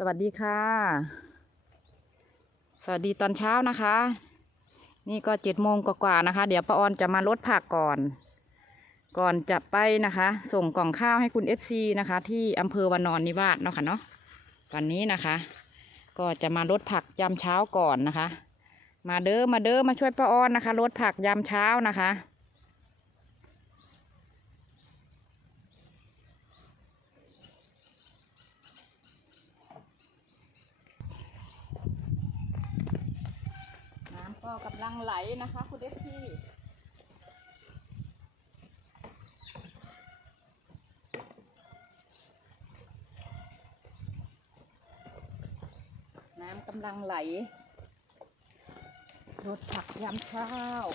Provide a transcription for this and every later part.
สวัสดีค่ะ สวัสดีตอนเช้านะคะ นี่ก็เจ็ดโมงกว่าๆนะคะ เดี๋ยวป้าออนจะมาลดผักก่อน ก่อนจะไปนะคะ ส่งกล่องข้าวให้คุณเอฟซีนะคะ ที่อำเภอวานอนนิวาสเนาะค่ะเนาะวันนี้นะคะ ก็จะมาลดผักยามเช้าก่อนนะคะ มาเด้อมาเด้อมาช่วยป้าออนนะคะลดผักยามเช้านะคะ ก็กำลังไหลนะคะคุณเอฟซีน้ำกำลังไหลรดผักยำข้าว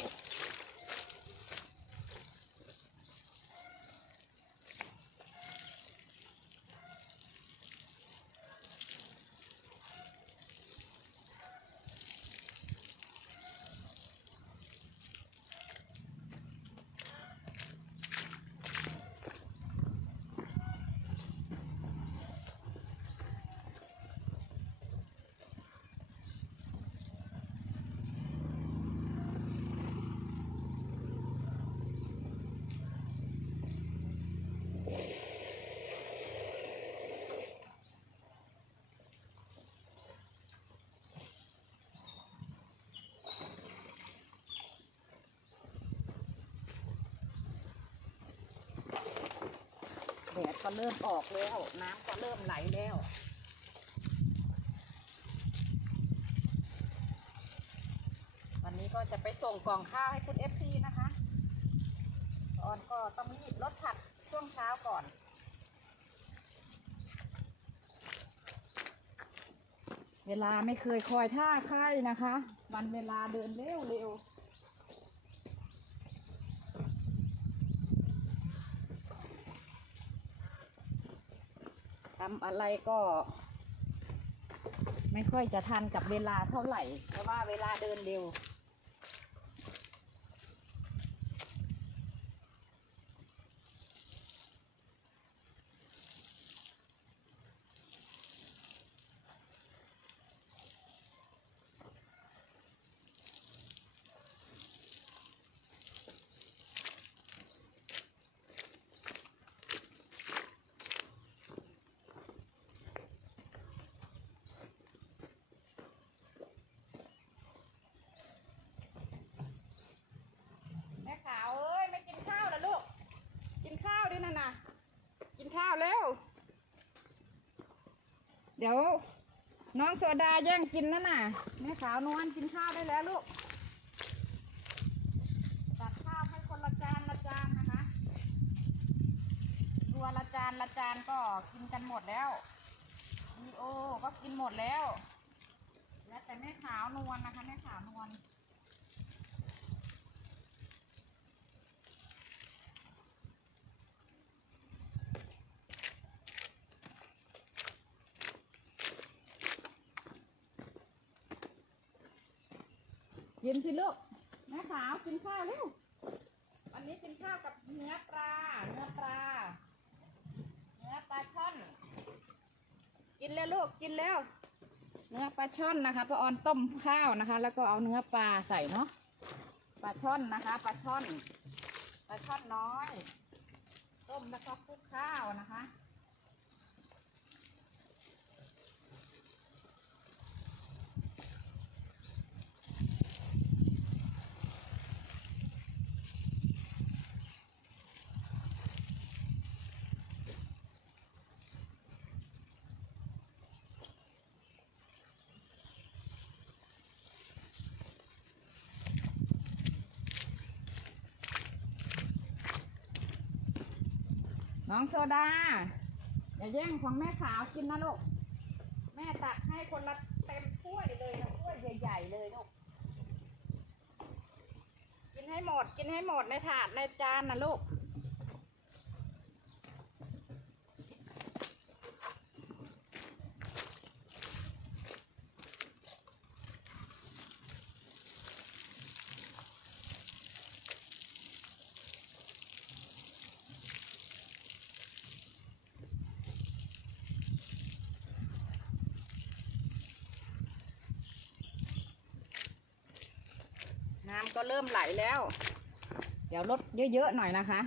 ก็เริ่มออกแล้ว น้ำก็เริ่มไหลแล้ววันนี้ก็จะไปส่งกล่องข้าวให้คุณเอฟซีนะคะออนก็ต้องรีบรถผัดช่วงเช้าก่อนเวลาไม่เคยคอยท่าใครนะคะ วันเวลาเดินเร็วเร็ว ทำอะไรก็ ไม่ค่อยจะทันกับเวลาเท่าไหร่ เพราะว่าเวลาเดินเร็ว แม่ขาวเอ้ย ไม่กินข้าวแล้วลูก กินข้าวด้วยนะนะกินข้าวเร็ว เดี๋ยว น้องโซดาแย่งกินนะน่ะ แม่ขาวนวลกินข้าวได้แล้วลูก ตักข้าวให้คนละจานละจานนะคะตัวละจานละจานก็กินกันหมดแล้วดีโอก็กินหมดแล้ว แล้วแต่แม่ขาวนวลนะคะ แม่ขาวนวล กินสิลูกแม่ขาวกินข้าวเร็ววันนี้กินข้าวกับเนื้อปลาเนื้อปลาเนื้อปลาช่อน กินแล้วลูกกินแล้ว เนื้อปลาช่อนนะคะป้าออนต้มข้าวนะคะ แล้วก็เอาเนื้อปลาใส่เนาะปลาช่อนนะคะปลาช่อนปลาช่อนน้อย ต้มแล้วก็คลุกข้าวนะคะ น้องโซดา อย่าแย่งของแม่ขาวกินนะลูก แม่ตักให้คนละเต็มถ้วยเลยนะถ้วยใหญ่ๆเลยลูก กินให้หมด กินให้หมดในถาดในจานนะลูก น้ำก็เริ่มไหลแล้ว เดี๋ยวลดเยอะๆหน่อยนะคะ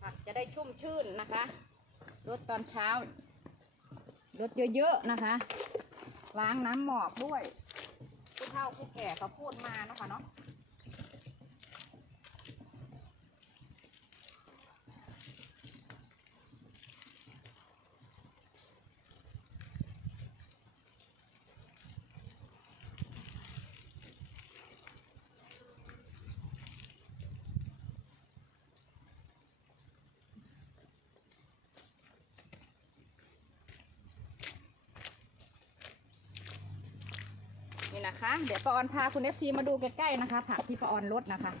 ผักจะได้ชุ่มชื่นนะคะรดตอนเช้ารดเยอะๆนะคะ ล้างน้ำหมอกด้วยผู้เฒ่าผู้แก่เขาพูดมานะคะเนาะ นะคะ เดี๋ยวปออนพาคุณเอฟซีมาดูใกล้ๆนะคะ ผักที่ปออนลดนะคะ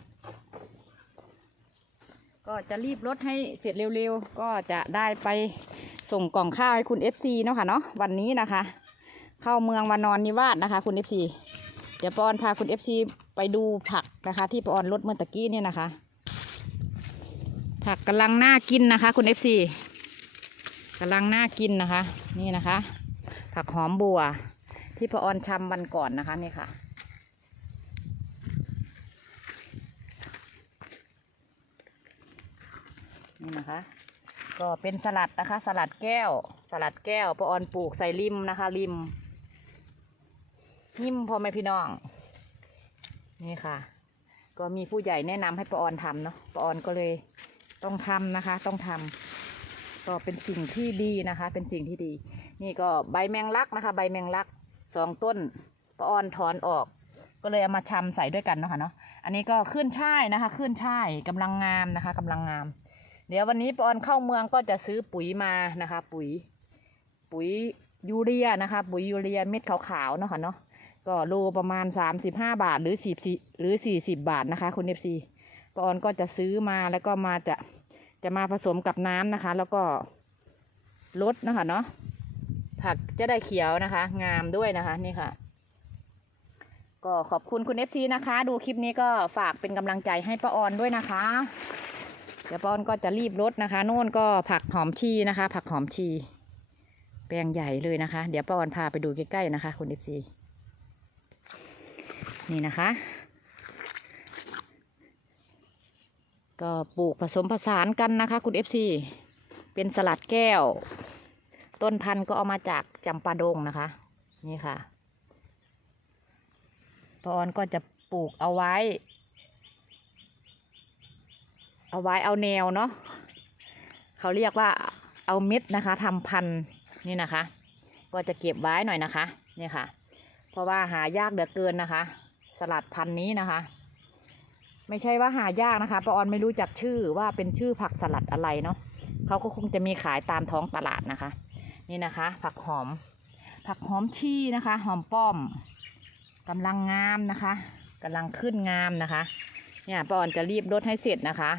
ก็จะรีบลดให้เสร็จเร็วๆ ก็จะได้ไปส่งกล่องข้าวให้คุณเอฟซีเนาะค่ะเนาะวันนี้นะคะ เข้าเมืองวานอนนิวาสนะคะคุณเอฟซีเดี๋ยวปออนพาคุณเอฟซีไปดูผักนะคะ ที่ปออนลดเมื่อตะกี้เนี่ยนะคะ ผักกำลังน่ากินนะคะ คุณเอฟซีกำลังน่ากินนะคะ นี่นะคะ ผักหอมบัว ที่พอออนชำวันก่อนนะคะนี่ค่ะ นี่นะคะ ก็เป็นสลัดนะคะ สลัดแก้ว สลัดแก้วพอออนปลูกใส่ริมนะคะ ริมนิ่มพอไหมพี่น้อง นี่ค่ะ ก็มีผู้ใหญ่แนะนำให้ปออนทำเนาะปออนก็เลยต้องทำนะคะ ต้องทำก็เป็นสิ่งที่ดีนะคะ เป็นสิ่งที่ดี นี่ก็ใบแมงลักนะคะ ใบแมงลัก สองต้นปออนถอนออก ก็เลยเอามาชำใส่ด้วยกันเนาะค่ะเนาะอันนี้ก็ขึ้นช่ายนะคะขึ้นช่ายกำลังงามนะคะกำลังงาม เดี๋ยววันนี้ปออนเข้าเมืองก็จะซื้อปุ๋ยมานะคะ ปุ๋ย ปุ๋ยยูเรียนะคะ ปุ๋ยยูเรียเม็ดขาวๆเนาะค่ะเนาะก็โลประมาณ 35 บาทหรือ10หรือ 40 บาทนะคะ คุณเอฟซีปอนก็จะซื้อมาแล้วก็มาจะจะมาผสมกับน้ำนะคะ แล้วก็ลดนะคะเนาะ ผักจะได้เขียวนะคะ งามด้วยนะคะนี่ค่ะ ก็ขอบคุณคุณเอฟซีนะคะ ดูคลิปนี้ก็ฝากเป็นกำลังใจให้ป้าออนด้วยนะคะ เดี๋ยวป้าออนก็จะรีบลดนะคะโน่นก็ผักหอมชีนะคะ ผักหอมชีแปลงใหญ่เลยนะคะ เดี๋ยวป้าออนพาไปดูใกล้ๆนะคะ คุณเอฟซีนี่นะคะ ก็ปลูกผสมผสานกันนะคะ คุณเอฟซีเป็นสลัดแก้ว ต้นพันธุ์ก็เอามาจากจำปาดงนะคะ นี่ค่ะปอนก็จะปลูกเอาไว้ เอาไว้เอาแนวเนาะเขาเรียกว่าเอาเม็ดนะคะทำพันธุ์นี่นะคะ ก็จะเก็บไว้หน่อยนะคะนี่ค่ะ เพราะว่าหายากเหลือเกินนะคะ สลัดพันธุ์นี้นะคะ ไม่ใช่ว่าหายากนะคะปออนไม่รู้จักชื่อว่าเป็นชื่อผักสลัดอะไรเนาะเขาก็คงจะมีขายตามท้องตลาดนะคะ นี่นะคะ ผักหอม ผักหอมชีนะคะ หอมป้อมกำลังงามนะคะกำลังขึ้นงามนะคะ เนี่ยปออนจะรีบลดให้เสร็จนะคะ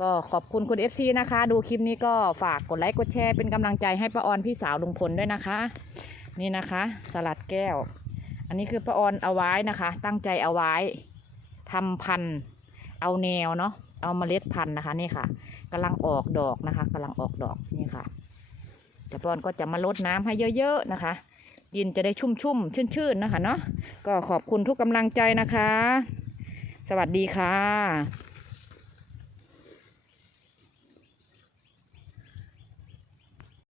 ก็ขอบคุณคุณ FC นะคะ ดูคลิปนี้ก็ฝากกดไลค์กดแชร์เป็นกำลังใจให้ป้าออนพี่สาวลุงพลด้วยนะคะ นี่นะคะ สลัดแก้ว อันนี้คือป้าออนเอาไว้นะคะ ตั้งใจเอาไว้ทำพันธุ์เอาแนวเนาะเอาเมล็ดพันธุ์นะคะนี่ค่ะกำลังออกดอกนะคะกำลังออกดอกนี่ค่ะ เดี๋ยวปอนก็จะมาลดน้ำให้เยอะๆนะคะ ดินจะได้ชุ่มๆชื่นๆนะคะเนาะก็ขอบคุณทุกกำลังใจนะคะ สวัสดีค่ะ